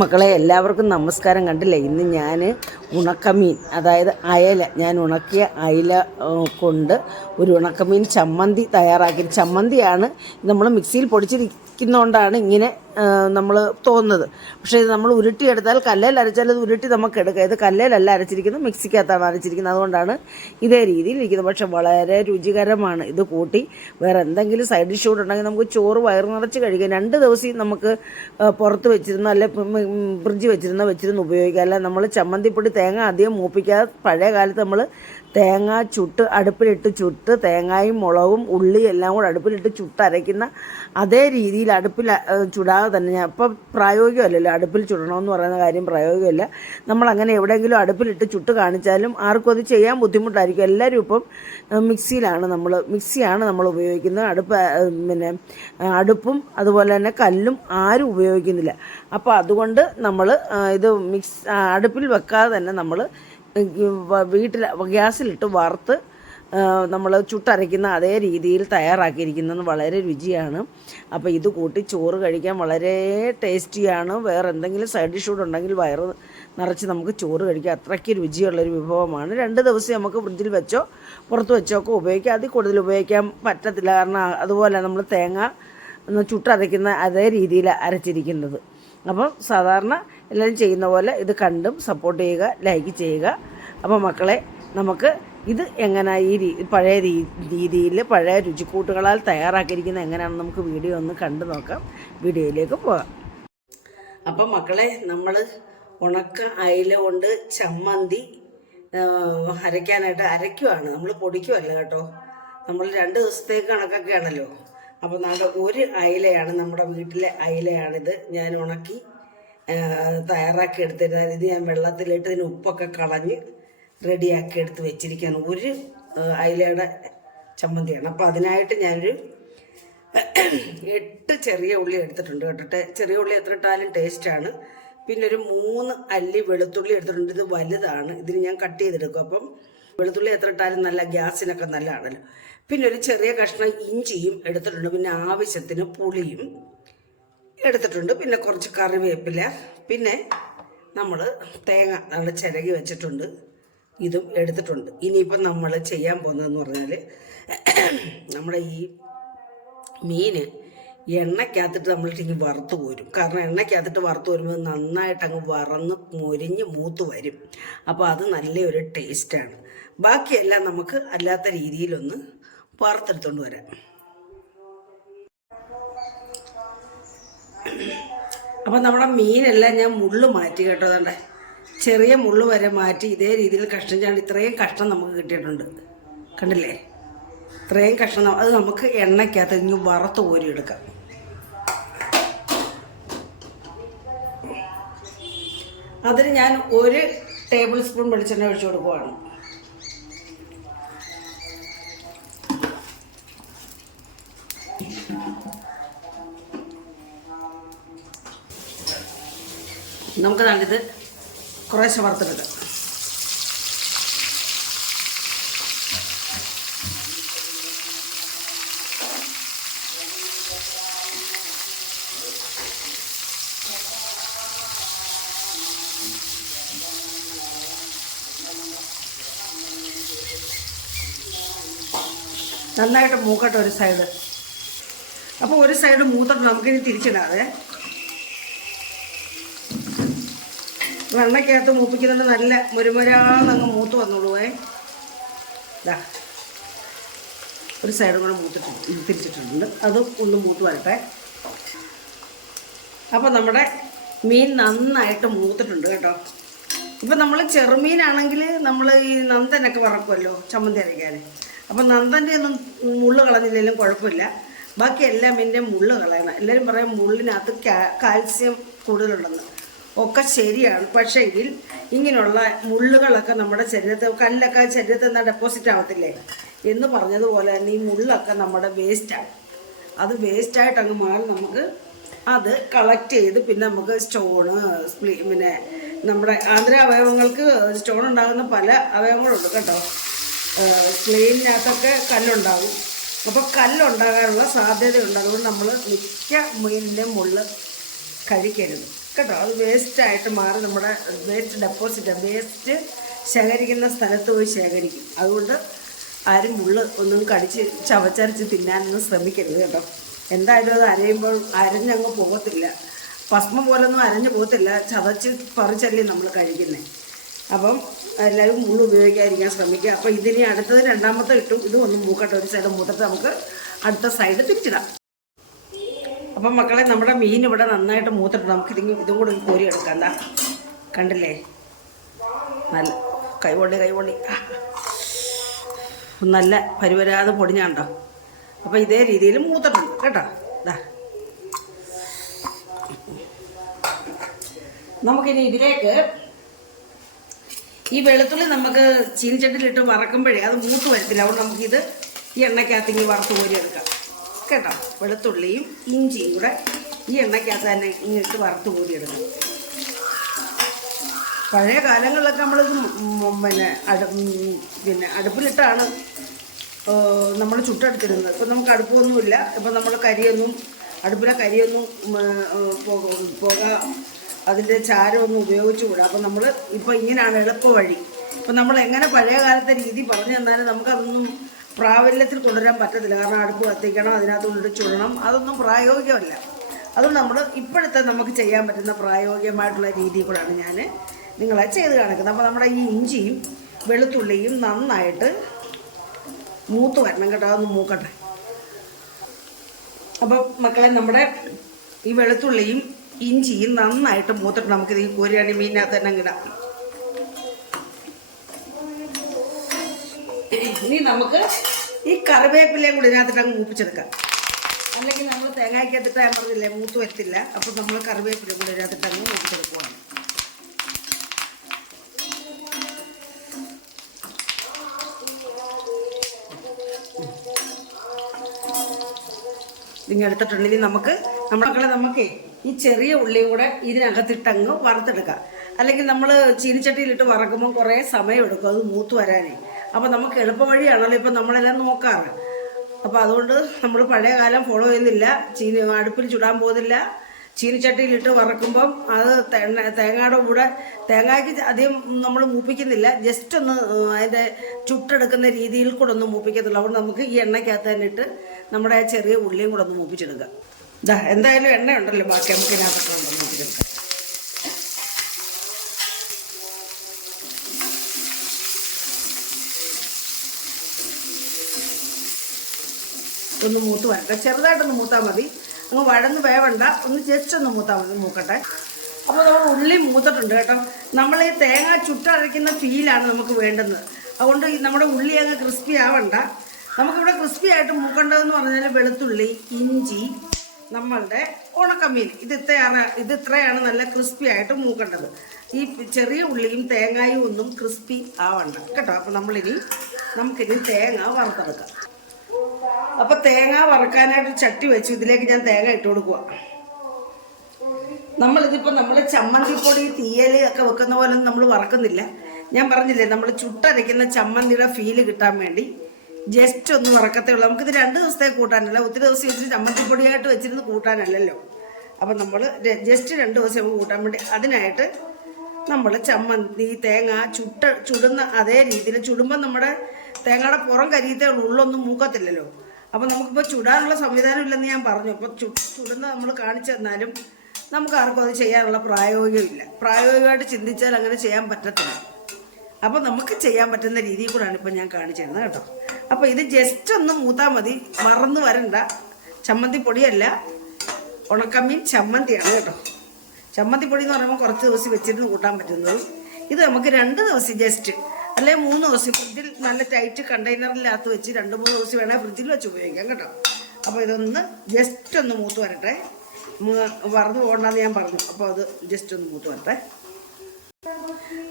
മക്കളെ എല്ലാവർക്കും നമസ്കാരം. കണ്ടില്ലേ ഇന്ന് ഞാൻ ഉണക്കമീൻ അതായത് അയല ഞാൻ ഉണക്കിയ അയല കൊണ്ട് ഒരു ഉണക്കമീൻ ചമ്മന്തി തയ്യാറാക്കി. ചമ്മന്തിയാണ് നമ്മൾ മിക്സിയിൽ പൊടിച്ചിരിക്കുന്നതുകൊണ്ടാണ് ഇങ്ങനെ നമ്മൾ തോന്നുന്നത്. പക്ഷേ ഇത് നമ്മൾ ഉരുട്ടിയെടുത്താൽ കല്ലേൽ അരച്ചാൽ അത് ഉരുട്ടി നമുക്ക് എടുക്കാം. ഇത് കല്ലേലല്ല അരച്ചിരിക്കുന്നത് മിക്സിക്കകത്താണ് അരച്ചിരിക്കുന്നത്. അതുകൊണ്ടാണ് ഇതേ രീതിയിൽ ഇരിക്കുന്നത്. പക്ഷെ വളരെ രുചികരമാണ് ഇത് കൂട്ടി. വേറെ എന്തെങ്കിലും സൈഡ് ഡിഷ് ഉണ്ടെങ്കിൽ നമുക്ക് ചോറ് വയറ് നിറച്ച് കഴിക്കാം. രണ്ട് ദിവസം നമുക്ക് പുറത്ത് വെച്ചിരുന്ന അല്ലെ ഫ്രിഡ്ജ് വെച്ചിരുന്ന വെച്ചിരുന്ന് ഉപയോഗിക്കാം. അല്ല നമ്മൾ ചമ്മന്തിപ്പൊടി തേങ്ങ അധികം മൂപ്പിക്കാതെ പഴയ കാലത്ത് നമ്മൾ തേങ്ങ ചുട്ട് അടുപ്പിലിട്ട് ചുട്ട് തേങ്ങയും മുളകും ഉള്ളി എല്ലാം കൂടെ അടുപ്പിലിട്ട് ചുട്ടരയ്ക്കുന്ന അതേ രീതിയിൽ അടുപ്പിൽ ചുടാതെ തന്നെ ഞാൻ ഇപ്പം പ്രായോഗികമല്ലല്ലോ. അടുപ്പിൽ ചുടണമെന്ന് പറയുന്ന കാര്യം പ്രായോഗികമല്ല. നമ്മളങ്ങനെ എവിടെയെങ്കിലും അടുപ്പിലിട്ട് ചുട്ട് കാണിച്ചാലും ആർക്കും അത് ചെയ്യാൻ ബുദ്ധിമുട്ടായിരിക്കും. എല്ലാവരും ഇപ്പം മിക്സിയിലാണ് നമ്മൾ മിക്സിയാണ് നമ്മൾ ഉപയോഗിക്കുന്നത്. അടുപ്പ് പിന്നെ അടുപ്പും അതുപോലെ തന്നെ കല്ലും ആരും ഉപയോഗിക്കുന്നില്ല. അപ്പോൾ അതുകൊണ്ട് നമ്മൾ ഇത് മിക്സ് അടുപ്പിൽ വെക്കാതെ തന്നെ നമ്മൾ വീട്ടിൽ ഗ്യാസിലിട്ട് വറുത്ത് നമ്മൾ ചുട്ടരയ്ക്കുന്ന അതേ രീതിയിൽ തയ്യാറാക്കിയിരിക്കുന്നത് വളരെ രുചിയാണ്. അപ്പോൾ ഇത് കൂട്ടി ചോറ് കഴിക്കാൻ വളരെ ടേസ്റ്റിയാണ്. വേറെ എന്തെങ്കിലും സൈഡ് ഡിഷ് കൂടെ ഉണ്ടെങ്കിൽ വയറ് നിറച്ച് നമുക്ക് ചോറ് കഴിക്കാം. അത്രയ്ക്ക് രുചിയുള്ളൊരു വിഭവമാണ്. രണ്ട് ദിവസം നമുക്ക് ഫ്രിഡ്ജിൽ വെച്ചോ പുറത്ത് വെച്ചോ ഒക്കെ ഉപയോഗിക്കാം. അതിൽ കൂടുതൽ ഉപയോഗിക്കാൻ പറ്റത്തില്ല. കാരണം അതുപോലെ നമ്മൾ തേങ്ങ ചുട്ടരയ്ക്കുന്ന അതേ രീതിയിൽ അരച്ചിരിക്കുന്നത്. അപ്പം സാധാരണ എല്ലാവരും ചെയ്യുന്ന പോലെ ഇത് കണ്ടും സപ്പോർട്ട് ചെയ്യുക ലൈക്ക് ചെയ്യുക. അപ്പോൾ മക്കളെ നമുക്ക് ഇത് എങ്ങനെ ഈ പഴയ രീതിയിൽ പഴയ രുചിക്കൂട്ടുകളാൽ തയ്യാറാക്കിയിരിക്കുന്ന എങ്ങനെയാണെന്ന് നമുക്ക് വീഡിയോ ഒന്ന് കണ്ടു നോക്കാം. വീഡിയോയിലേക്ക് പോകാം. അപ്പം മക്കളെ നമ്മൾ ഉണക്ക അയില കൊണ്ട് ചമ്മന്തി അരയ്ക്കാനായിട്ട് അരയ്ക്കുവാണ്. നമ്മൾ പൊടിക്കുമല്ല കേട്ടോ. നമ്മൾ രണ്ട് ദിവസത്തേക്ക് കണക്കൊക്കെയാണല്ലോ. അപ്പോൾ നാളെ ഒരു അയിലയാണ് നമ്മുടെ വീട്ടിലെ അയിലയാണിത്. ഞാൻ ഉണക്കി തയ്യാറാക്കി എടുത്തിരുന്നത് ഇത് ഞാൻ വെള്ളത്തിലിട്ട് ഇതിന് ഉപ്പൊക്കെ കളഞ്ഞ് റെഡിയാക്കി എടുത്ത് വെച്ചിരിക്കുകയാണ്. ഒരു അയിലയുടെ ചമ്മന്തിയാണ്. അപ്പോൾ അതിനായിട്ട് ഞാനൊരു എട്ട് ചെറിയ ഉള്ളി എടുത്തിട്ടുണ്ട് കേട്ടോ. ചെറിയ ഉള്ളി എത്ര ഇട്ടാലും ടേസ്റ്റാണ് പിന്നെ ഒരു മൂന്ന് അല്ലി വെളുത്തുള്ളി എടുത്തിട്ടുണ്ട്. ഇത് വലുതാണ്. ഇതിന് ഞാൻ കട്ട് ചെയ്തെടുക്കും. അപ്പം വെളുത്തുള്ളി എത്ര ഇട്ടാലും നല്ല ഗ്യാസിനൊക്കെ നല്ലതാണല്ലോ. പിന്നെ ഒരു ചെറിയ കഷ്ണം ഇഞ്ചിയും എടുത്തിട്ടുണ്ട്. പിന്നെ ആവശ്യത്തിന് പുളിയും. എടുത്തിട്ടുണ്ട്. പിന്നെ കുറച്ച് കറിവേപ്പില പിന്നെ നമ്മൾ തേങ്ങ നമ്മൾ ചിരകി വെച്ചിട്ടുണ്ട്. ഇതും എടുത്തിട്ടുണ്ട്. ഇനിയിപ്പം നമ്മൾ ചെയ്യാൻ പോകുന്നതെന്ന് പറഞ്ഞാൽ നമ്മുടെ ഈ മീന് എണ്ണയ്ക്കകത്തിട്ട് നമ്മളിട്ടിങ്ങി വറുത്ത് പോരും കാരണം എണ്ണയ്ക്കകത്തിട്ട് വറുത്ത് വരുമ്പോൾ നന്നായിട്ട് അങ്ങ് വറന്ന് മൊരിഞ്ഞ് മൂത്ത് വരും. അപ്പോൾ അത് നല്ലൊരു ടേസ്റ്റാണ്. ബാക്കിയെല്ലാം നമുക്ക് അല്ലാത്ത രീതിയിലൊന്ന് വറുത്തെടുത്തുകൊണ്ട് വരാം. അപ്പം നമ്മുടെ മീനെല്ലാം ഞാൻ മുള്ളു മാറ്റി കേട്ടോ അതണ്ടേ. ചെറിയ മുള്ളു വരെ മാറ്റി ഇതേ രീതിയിൽ കഷ്ണം ചാണ്ട് ഇത്രയും കഷ്ണം നമുക്ക് കിട്ടിയിട്ടുണ്ട്. കണ്ടില്ലേ? ഇത്രയും കഷ്ണം അത് നമുക്ക് എണ്ണയ്ക്കകത്ത് ഇനി വറുത്ത് കോരി എടുക്കാം അതിന് ഞാൻ ഒരു ടേബിൾ സ്പൂൺ വെളിച്ചെണ്ണ ഒഴിച്ചു കൊടുക്കുവാണ്. നമുക്ക് നല്ലത് കുറേശ്ശെ വറുത്തെടുക്കാം നന്നായിട്ട് മൂക്കട്ടെ ഒരു സൈഡ് അപ്പോൾ ഒരു സൈഡ് മൂത്തിട്ട് നമുക്കിനി തിരിച്ചിടാതെ വെണ്ണയ്ക്കകത്ത് മൂപ്പിക്കുന്നുണ്ട്. നല്ല മുരുമുരാന്നങ്ങ് മൂത്ത് വന്നോളൂവേ ഇതാ ഒരു സൈഡും കൂടെ മൂത്തിട്ടുണ്ട് തിരിച്ചിട്ടുണ്ട് അതും ഒന്ന് മൂത്ത് വരട്ടെ. അപ്പോൾ നമ്മുടെ മീൻ നന്നായിട്ട് മൂത്തിട്ടുണ്ട് കേട്ടോ. ഇപ്പം നമ്മൾ ചെറുമീനാണെങ്കിൽ നമ്മൾ ഈ നന്ദനൊക്കെ വറക്കുമല്ലോ ചമ്മന്തി അരയ്ക്കാൻ അപ്പം നന്ദന്റെ ഒന്നും മുള്ള് കളഞ്ഞില്ലെങ്കിലും കുഴപ്പമില്ല. ബാക്കി എല്ലാ മീനിന്റെയും മുള്ള് കളയണം. എല്ലാവരും പറയാം മുള്ളിനകത്ത് കാൽസ്യം കൂടുതലുണ്ടെന്ന്. ഒക്കെ ശരിയാണ്. പക്ഷേ എങ്കിൽ ഇങ്ങനെയുള്ള മുള്ളുകളൊക്കെ നമ്മുടെ ശരീരത്തിൽ കല്ലൊക്കെ ശരീരത്തിൽ നിന്ന് ഡെപ്പോസിറ്റ് ആവത്തില്ലേ? എന്ന് പറഞ്ഞതുപോലെ തന്നെ ഈ മുള്ളൊക്കെ നമ്മുടെ വേസ്റ്റാണ് അത് വേസ്റ്റായിട്ട് അങ്ങ് മാറി നമുക്ക് അത് കളക്ട് ചെയ്ത് പിന്നെ നമുക്ക് സ്റ്റോണ് പിന്നെ നമ്മുടെ ആന്തര അവയവങ്ങൾക്ക് സ്റ്റോൺ ഉണ്ടാകുന്ന പല അവയവങ്ങളുണ്ട് കേട്ടോ. സ്പ്ലീനിനകത്തൊക്കെ കല്ലുണ്ടാകും. അപ്പോൾ കല്ലുണ്ടാകാനുള്ള സാധ്യതയുണ്ട്. അതുകൊണ്ട് നമ്മൾ മിക്ക മീനിന്റെ മുള്ള് കഴിക്കരുത്. കേട്ടോ അത് വേസ്റ്റായിട്ട് മാറി നമ്മുടെ വേസ്റ്റ് ഡെപ്പോസിറ്റ് വേസ്റ്റ് ശേഖരിക്കുന്ന സ്ഥലത്ത് പോയി ശേഖരിക്കും. അതുകൊണ്ട് ആരും മുള്ള് ഒന്നും കടിച്ച് ചവച്ചരച്ച് തിന്നാനൊന്നും ശ്രമിക്കരുത് കേട്ടോ. എന്തായാലും അത് അരയുമ്പോൾ അരഞ്ഞങ്ങ് പോകത്തില്ല. ഭസ്മം പോലൊന്നും അരഞ്ഞു പോകത്തില്ല. ചതച്ച് പറിച്ചല്ലേ നമ്മൾ കഴിക്കുന്നത് അപ്പം എല്ലാവരും മുള്ള് ഉപയോഗിക്കാതിരിക്കാൻ ശ്രമിക്കുക. അപ്പോൾ ഇതിനി അടുത്തത് രണ്ടാമത്തെ കിട്ടും ഇതും ഒന്നും മൂക്കട്ടെ. ഒരു സൈഡ് മൂത്തിട്ട് നമുക്ക് അടുത്ത സൈഡ് തിരിച്ചിടാം അപ്പം മക്കളെ നമ്മുടെ മീൻ ഇവിടെ നന്നായിട്ട് മൂത്തിട്ട് നമുക്ക് ഇതിങ്ങ് ഇതും കൂടെ കോരി എടുക്കാം. എന്താ കണ്ടില്ലേ? നല്ല കൈവൊള്ളി ആ. നല്ല പരിവരാതെ പൊടിഞ്ഞാണ്ടോ? അപ്പോൾ ഇതേ രീതിയിൽ മൂത്തിട്ടുണ്ട്. കേട്ടോ? ഇതാ നമുക്കിനി ഇതിലേക്ക് ഈ വെളുത്തുള്ളി നമുക്ക് ചീനിച്ചട്ടിലിട്ട് വറക്കുമ്പോഴേ അത് മൂത്ത് വരത്തില്ല. അതുകൊണ്ട് നമുക്കിത് ഈ എണ്ണയ്ക്കകത്ത് ഇങ്ങനെ വറുത്ത് കോരി എടുക്കാം. കേട്ടോ വെളുത്തുള്ളിയും ഇഞ്ചിയും കൂടെ ഈ എണ്ണയ്ക്കകത്ത് തന്നെ ഇങ്ങിട്ട് വറുത്ത് കൂടിയെടുക്കും പഴയ കാലങ്ങളിലൊക്കെ നമ്മളിത് പിന്നെ അടു പിന്നെ അടുപ്പിലിട്ടാണ് നമ്മൾ ചുട്ടെടുത്തിരുന്നത്. ഇപ്പം നമുക്ക് അടുപ്പൊന്നുമില്ല. ഇപ്പം നമ്മൾ കരിയൊന്നും അടുപ്പിലെ കരിയൊന്നും പുക അതിന്റെ ചാരമൊന്നും ഉപയോഗിച്ചുകൂടാ അപ്പം നമ്മൾ ഇപ്പം ഇങ്ങനെയാണ് എളുപ്പ വഴി ഇപ്പം നമ്മൾ എങ്ങനെ പഴയ കാലത്തെ രീതി പറഞ്ഞു തന്നാലും നമുക്കതൊന്നും പ്രാബല്യത്തിൽ കൊണ്ടുവരാൻ പറ്റത്തില്ല. കാരണം അടുപ്പ് കത്തിക്കണം അതിനകത്തുള്ളിട്ട് ചുടണം. അതൊന്നും പ്രായോഗികമല്ല. അത് നമ്മൾ ഇപ്പോഴത്തെ നമുക്ക് ചെയ്യാൻ പറ്റുന്ന പ്രായോഗികമായിട്ടുള്ള രീതിയിൽ കൂടെയാണ് ഞാൻ നിങ്ങളെ ചെയ്ത് കാണിക്കുന്നത്. അപ്പോൾ നമ്മുടെ ഈ ഇഞ്ചിയും വെളുത്തുള്ളിയും നന്നായിട്ട് മൂത്ത് വരണം കേട്ടോ. അതൊന്ന് മൂക്കട്ടെ. അപ്പോൾ മക്കളെ നമ്മുടെ ഈ വെളുത്തുള്ളിയും ഇഞ്ചിയും നന്നായിട്ട് മൂത്തിട്ട് നമുക്കിത് ഈ കോരിയാണി മീനിനകത്ത് തന്നെ ഇടാം. ഇനി നമുക്ക് ഈ കറിവേപ്പിലയും കൂടി ഇതിനകത്തിട്ട് അങ്ങ് മൂപ്പിച്ചെടുക്കാം. അല്ലെങ്കിൽ നമ്മൾ തേങ്ങയ്ക്കകത്തിട്ട് ഞാൻ പറഞ്ഞില്ലേ മൂത്ത് വരത്തില്ല. അപ്പോൾ നമ്മൾ കറിവേപ്പിലയും കൂടി ഇതിനകത്തിട്ട് അങ്ങ് മൂപ്പിച്ചെടുക്കുവാണ്. ഇങ്ങനെ എടുത്തിട്ടുണ്ടെങ്കിൽ നമുക്ക് നമ്മളെ നമുക്ക് ഈ ചെറിയ ഉള്ളി കൂടെ ഇതിനകത്തിട്ടങ്ങ് വറുത്തെടുക്കാം. അല്ലെങ്കിൽ നമ്മൾ ചീനിച്ചട്ടിയിലിട്ട് വറക്കുമ്പോൾ കുറേ സമയം എടുക്കും അത് മൂത്ത് വരാനേ. അപ്പോൾ നമുക്ക് എളുപ്പ വഴിയാണല്ലോ ഇപ്പം നമ്മളെല്ലാം നോക്കാറ്. അപ്പോൾ അതുകൊണ്ട് നമ്മൾ പഴയ കാലം ഫോളോ ചെയ്യുന്നില്ല. ചീനി അടുപ്പിൽ ചുടാൻ പോകുന്നില്ല. ചീനിച്ചട്ടിയിലിട്ട് വറക്കുമ്പം അത് തേങ്ങ തേങ്ങയുടെ കൂടെ തേങ്ങയ്ക്ക് അധികം നമ്മൾ മൂപ്പിക്കുന്നില്ല. ജസ്റ്റ് ഒന്ന് അതിന്റെ ചുട്ടെടുക്കുന്ന രീതിയിൽ കൂടെ ഒന്ന് മൂപ്പിക്കത്തുള്ളൂ. അതുകൊണ്ട് നമുക്ക് ഈ എണ്ണയ്ക്കകത്ത് തന്നെ ഇട്ട് നമ്മുടെ ചെറിയ ഉള്ളിയും കൂടെ ഒന്ന് മൂപ്പിച്ചെടുക്കാം. ഇതാ എന്തായാലും എണ്ണ ഉണ്ടല്ലോ ബാക്കി. നമുക്ക് ഇതിനകത്തൊക്കെ മൂപ്പിച്ചെടുക്കാം. ഒന്ന് മൂത്ത് വരട്ടെ. ചെറുതായിട്ടൊന്ന് മൂത്താൽ മതി. അങ്ങ് വഴന്ന് വേവണ്ട. ഒന്ന് ജസ്റ്റ് ഒന്ന് മൂത്താൽ മതി മൂക്കട്ടെ. അപ്പോൾ നമ്മൾ ഉള്ളി മൂത്തിട്ടുണ്ട് കേട്ടോ. നമ്മൾ ഈ തേങ്ങ ചുട്ടരയ്ക്കുന്ന ഫീലാണ് നമുക്ക് വേണ്ടുന്നത്. അതുകൊണ്ട് നമ്മുടെ ഉള്ളി അങ്ങ് ക്രിസ്പി ആവണ്ട. നമുക്കിവിടെ ക്രിസ്പി ആയിട്ട് മൂക്കേണ്ടതെന്ന് പറഞ്ഞാൽ വെളുത്തുള്ളി ഇഞ്ചി നമ്മളുടെ ഉണക്കമീൻ. ഇത് ഇത്രയാണ് ഇത് ഇത്രയാണ് നല്ല ക്രിസ്പി ആയിട്ട് മൂക്കേണ്ടത്. ഈ ചെറിയ ഉള്ളിയും തേങ്ങയും ഒന്നും ക്രിസ്പി ആവണ്ട. കേട്ടോ? അപ്പോൾ നമ്മളിനി നമുക്കിനി തേങ്ങ വറുത്തെടുക്കാം. അപ്പൊ തേങ്ങ വറുക്കാനായിട്ട് ചട്ടി വെച്ചു. ഇതിലേക്ക് ഞാൻ തേങ്ങ ഇട്ട് കൊടുക്കുക നമ്മളിതിപ്പോ നമ്മൾ ചമ്മന്തിപ്പൊടി തീയൽ ഒക്കെ വെക്കുന്ന പോലെ നമ്മൾ വറക്കുന്നില്ല. ഞാൻ പറഞ്ഞില്ലേ നമ്മൾ ചുട്ടരയ്ക്കുന്ന ചമ്മന്തിയുടെ ഫീൽ കിട്ടാൻ വേണ്ടി. ജസ്റ്റ് ഒന്ന് വറക്കത്തേ ഉള്ളൂ. നമുക്കിത് രണ്ട് ദിവസത്തേക്ക് കൂട്ടാനല്ല ഒത്തിരി ദിവസം വെച്ചിട്ട് ചമ്മന്തിപ്പൊടിയായിട്ട് വെച്ചിരുന്ന് കൂട്ടാനല്ലല്ലോ. അപ്പം നമ്മൾ ജസ്റ്റ് രണ്ട് ദിവസം നമുക്ക് കൂട്ടാൻ വേണ്ടി അതിനായിട്ട് നമ്മൾ ചമ്മന്തി തേങ്ങ ചുട്ട ചുടുന്ന അതേ രീതിയിൽ ചുടുമ്പോൾ നമ്മുടെ തേങ്ങയുടെ പുറം കരിയത്തേ ഉള്ളൂ. ഉള്ളൊന്നും മൂക്കത്തില്ലല്ലോ. അപ്പം നമുക്കിപ്പോൾ ചുടാനുള്ള സംവിധാനം ഇല്ലെന്ന് ഞാൻ പറഞ്ഞു. അപ്പോൾ ചു ചുടുന്ന നമ്മൾ കാണിച്ചു തന്നാലും നമുക്ക് ആർക്കും അത് ചെയ്യാനുള്ള പ്രായോഗികമില്ല പ്രായോഗികമായിട്ട് ചിന്തിച്ചാൽ അങ്ങനെ ചെയ്യാൻ പറ്റത്തില്ല. അപ്പോൾ നമുക്ക് ചെയ്യാൻ പറ്റുന്ന രീതിയിൽ കൂടാണ് ഇപ്പം ഞാൻ കാണിച്ചു തരുന്നത് കേട്ടോ. അപ്പോൾ ഇത് ജസ്റ്റ് ഒന്ന് മൂത്താൽ മതി. മറന്നു വരണ്ട. ചമ്മന്തി പൊടിയല്ല ഉണക്കമീൻ ചമ്മന്തിയാണ് കേട്ടോ. ചമ്മന്തി പൊടി എന്ന് പറയുമ്പോൾ കുറച്ച് ദിവസം വെച്ചിരുന്ന് കൂട്ടാൻ പറ്റുന്നത്. ഇത് നമുക്ക് രണ്ട് ദിവസം ജസ്റ്റ് അല്ലെ മൂന്ന് ദിവസം ഫ്രിഡ്ജിൽ നല്ല ടൈറ്റ് കണ്ടെയ്നറിനകത്ത് വെച്ച് രണ്ട് മൂന്ന് ദിവസം വേണേൽ ഫ്രിഡ്ജിൽ വെച്ച് ഉപയോഗിക്കാം കേട്ടോ. അപ്പോൾ ഇതൊന്ന് ജസ്റ്റ് ഒന്ന് മൂത്ത് വരട്ടെ. വറന്ന് പോകണ്ടെന്ന് ഞാൻ പറഞ്ഞു. അപ്പോൾ അത് ജസ്റ്റ് ഒന്ന് മൂത്ത് വരട്ടെ.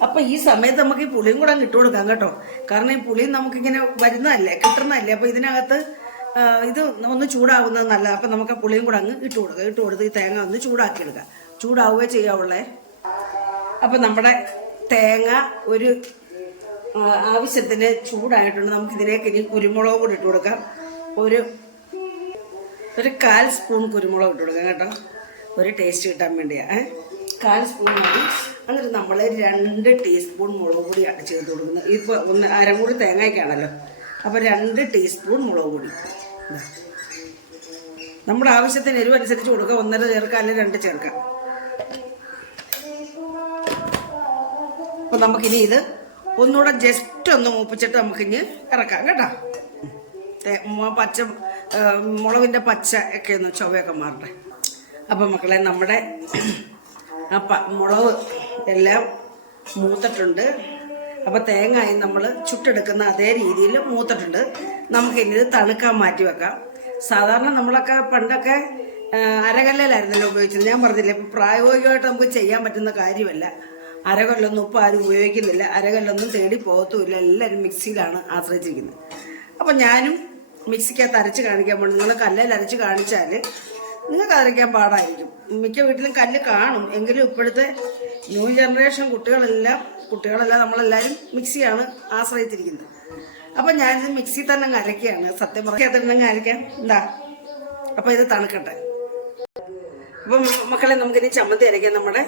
അപ്പൊ ഈ സമയത്ത് നമുക്ക് ഈ പുളിയും കൂടെ ഇട്ട് കൊടുക്കാം കേട്ടോ. കാരണം ഈ പുളിയും നമുക്കിങ്ങനെ വരുന്നതല്ലേ കിട്ടുന്നതല്ലേ. അപ്പൊ ഇതിനകത്ത് ഇത് ഒന്ന് ചൂടാവുന്നത് നല്ല അപ്പൊ നമുക്ക് ആ പുളിയും കൂടെ അങ്ങ് ഇട്ട് കൊടുക്കാം. ഇട്ട് കൊടുത്ത് ഈ തേങ്ങ ഒന്ന് ചൂടാക്കി എടുക്കാം. ചൂടാവുകയെ ചെയ്യാവുള്ളേ. അപ്പൊ നമ്മുടെ തേങ്ങ ഒരു ആവശ്യത്തിന് ചൂടായിട്ടുണ്ട്. നമുക്ക് ഇതിലേക്ക് ഇനി കുരുമുളക് കൂടി ഇട്ട് കൊടുക്കാം. ഒരു ഒരു കാൽ സ്പൂൺ കുരുമുളക് ഇട്ട് കൊടുക്കാം കേട്ടോ. ഒരു ടേസ്റ്റ് കിട്ടാൻ വേണ്ടിയാണ് കാൽ സ്പൂൺ മതി. എന്നിട്ട് നമ്മൾ രണ്ട് ടീസ്പൂൺ മുളക് പൊടിയാണ് ചേർത്ത് കൊടുക്കുന്നത്. ഇപ്പോൾ ഒന്ന് അരമുറി തേങ്ങയ്ക്കാണല്ലോ. അപ്പോൾ രണ്ട് ടീസ്പൂൺ മുളക് പൊടി. നമ്മുടെ ആവശ്യത്തിന് എരിവ് അനുസരിച്ച് കൊടുക്കുക ഒന്നര ചേർക്കാം അല്ലെങ്കിൽ രണ്ട് ചേർക്കാം. അപ്പോൾ നമുക്കിനി ഇത് ഒന്നുകൂടെ ജസ്റ്റ് ഒന്ന് മൂപ്പിച്ചിട്ട് നമുക്കിനി ഇറക്കാം കേട്ടോ. പച്ച മുളകിന്റെ പച്ച ഒക്കെ ഒന്ന് ചൊവ്വയൊക്കെ മാറട്ടെ. അപ്പം മക്കളെ നമ്മുടെ ആ മുളക് എല്ലാം മൂത്തിട്ടുണ്ട്. അപ്പോൾ തേങ്ങായി നമ്മൾ ചുട്ടെടുക്കുന്ന അതേ രീതിയിൽ മൂത്തിട്ടുണ്ട്. നമുക്കിനി ഇത് തണുക്കാൻ മാറ്റി വെക്കാം. സാധാരണ നമ്മളൊക്കെ പണ്ടൊക്കെ അരകല്ലിലായിരുന്നല്ലോ ഉപയോഗിച്ചത് ഞാൻ പറഞ്ഞില്ലേ ഇപ്പം പ്രായോഗികമായിട്ട് നമുക്ക് ചെയ്യാൻ പറ്റുന്ന കാര്യമല്ല. അരകല്ലൊന്നും ഇപ്പോൾ ആരും ഉപയോഗിക്കുന്നില്ല. അരകല്ലൊന്നും തേടി പോകത്തുമില്ല. എല്ലാവരും മിക്സിയിലാണ് ആശ്രയിച്ചിരിക്കുന്നത്. അപ്പോൾ ഞാനും മിക്സിക്കകത്ത് അരച്ച് കാണിക്കാൻ പോകണം നിങ്ങൾ കല്ലിൽ അരച്ച് കാണിച്ചാൽ നിങ്ങൾക്ക് അരയ്ക്കാൻ പാടായിരിക്കും. മിക്ക വീട്ടിലും കല്ല് കാണും. എങ്കിലും ഇപ്പോഴത്തെ ന്യൂ ജനറേഷൻ കുട്ടികളെല്ലാം കുട്ടികളെല്ലാം നമ്മളെല്ലാവരും മിക്സിയാണ് ആശ്രയിച്ചിരിക്കുന്നത്. അപ്പം ഞാനിത് മിക്സി തന്നെ അങ്ങ് അരയ്ക്കുകയാണ്. സത്യം പറയാൻ തന്നെ അങ്ങ് അരയ്ക്കാം. എന്താ അപ്പം ഇത് തണുക്കട്ടെ. അപ്പം മക്കളെ നമുക്കിനി ചമ്മന്തി അരയ്ക്കാൻ നമ്മുടെ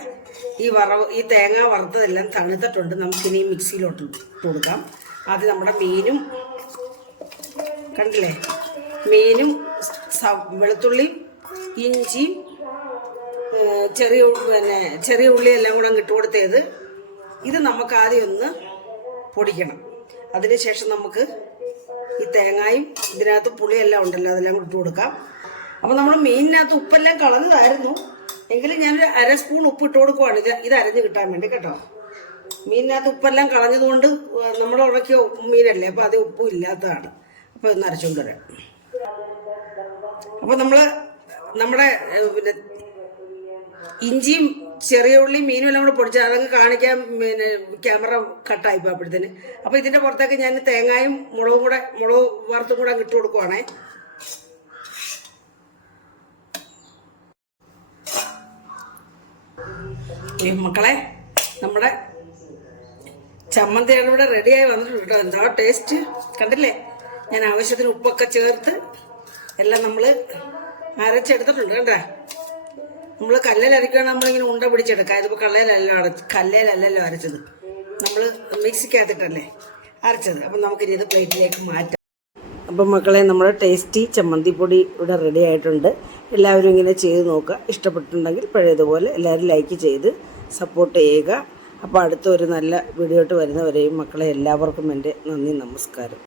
ഈ വറവ് ഈ തേങ്ങ വറുത്തതെല്ലാം തണുത്തിട്ടുണ്ട്. നമുക്കിനി മിക്സിയിലോട്ട് കൊടുക്കാം. ആദ്യം നമ്മുടെ മീനും കണ്ടില്ലേ? മീനും വെളുത്തുള്ളി വെളുത്തുള്ളിയും ഇഞ്ചിയും ചെറിയ പിന്നെ ചെറിയ ഉള്ളി എല്ലാം കൂടെ അങ്ങ് ഇട്ട് ഇത് നമുക്ക് ആദ്യം ഒന്ന് പൊടിക്കണം. അതിനുശേഷം നമുക്ക് ഈ തേങ്ങായും ഇതിനകത്ത് പുളിയെല്ലാം ഉണ്ടല്ലോ അതെല്ലാം ഇട്ട് കൊടുക്കാം. അപ്പോൾ നമ്മൾ മീനിനകത്ത് ഉപ്പെല്ലാം കളഞ്ഞതായിരുന്നു. എങ്കിലും ഞാനൊരു അര സ്പൂൺ ഉപ്പ് ഇട്ട് കൊടുക്കുവാണ്. ഇത് ഇത് അരഞ്ഞ് കിട്ടാൻ വേണ്ടി കേട്ടോ. മീനിനകത്ത് ഉപ്പെല്ലാം കളഞ്ഞതുകൊണ്ട് നമ്മൾ ഉറക്കിയ മീനല്ലേ അപ്പോൾ അത് ഉപ്പും ഇല്ലാത്തതാണ്. അപ്പോൾ ഇത് അരച്ചുകൊണ്ട് വരാം. അപ്പോൾ നമ്മൾ നമ്മുടെ പിന്നെ ഇഞ്ചിയും ചെറിയ ഉള്ളിയും മീനും എല്ലാം കൂടെ പൊടിച്ചാൽ അതങ്ങ് കാണിക്കാൻ പിന്നെ ക്യാമറ കട്ടായി ഇപ്പോൾ അപ്പോഴത്തേന്. അപ്പോൾ ഇതിന്റെ പുറത്തേക്ക് ഞാൻ തേങ്ങായും മുളകും കൂടെ മുളക് വറുത്തും കൂടെ ഇട്ട് കൊടുക്കുവാണേ. മക്കളെ നമ്മുടെ ചമ്മന്തി ഇവിടെ റെഡിയായി വന്നിട്ടുണ്ട് കേട്ടോ. എന്താ ടേസ്റ്റ് കണ്ടില്ലേ? ഞാൻ ആവശ്യത്തിന് ഉപ്പൊക്കെ ചേർത്ത് എല്ലാം നമ്മൾ അരച്ചെടുത്തിട്ടുണ്ട് കണ്ടേ? നമ്മൾ കല്ലിലരയ്ക്കുകയാണ് നമ്മളിങ്ങനെ ഉണ്ട പിടിച്ചെടുക്കുക. ഇതിപ്പോൾ കള്ളയിലല്ലോ അരച്ച് കല്ലേലല്ലോ അരച്ചത്. നമ്മൾ മിക്സിക്കകത്തിട്ടല്ലേ അരച്ചത്. അപ്പം നമുക്കിനി ഇത് പ്ലേറ്റിലേക്ക് മാറ്റാം. അപ്പം മക്കളെ നമ്മുടെ ടേസ്റ്റി ചമ്മന്തിപ്പൊടി ഇവിടെ റെഡി ആയിട്ടുണ്ട് എല്ലാവരും ഇങ്ങനെ ചെയ്ത് നോക്കുക. ഇഷ്ടപ്പെട്ടിട്ടുണ്ടെങ്കിൽ പഴയതുപോലെ എല്ലാവരും ലൈക്ക് ചെയ്ത് സപ്പോർട്ട് ചെയ്യുക. അപ്പോൾ അടുത്ത ഒരു നല്ല വീഡിയോ ആയിട്ട് വരുന്നവരെയും മക്കളെ എല്ലാവർക്കും എന്റെ നന്ദി നമസ്കാരം.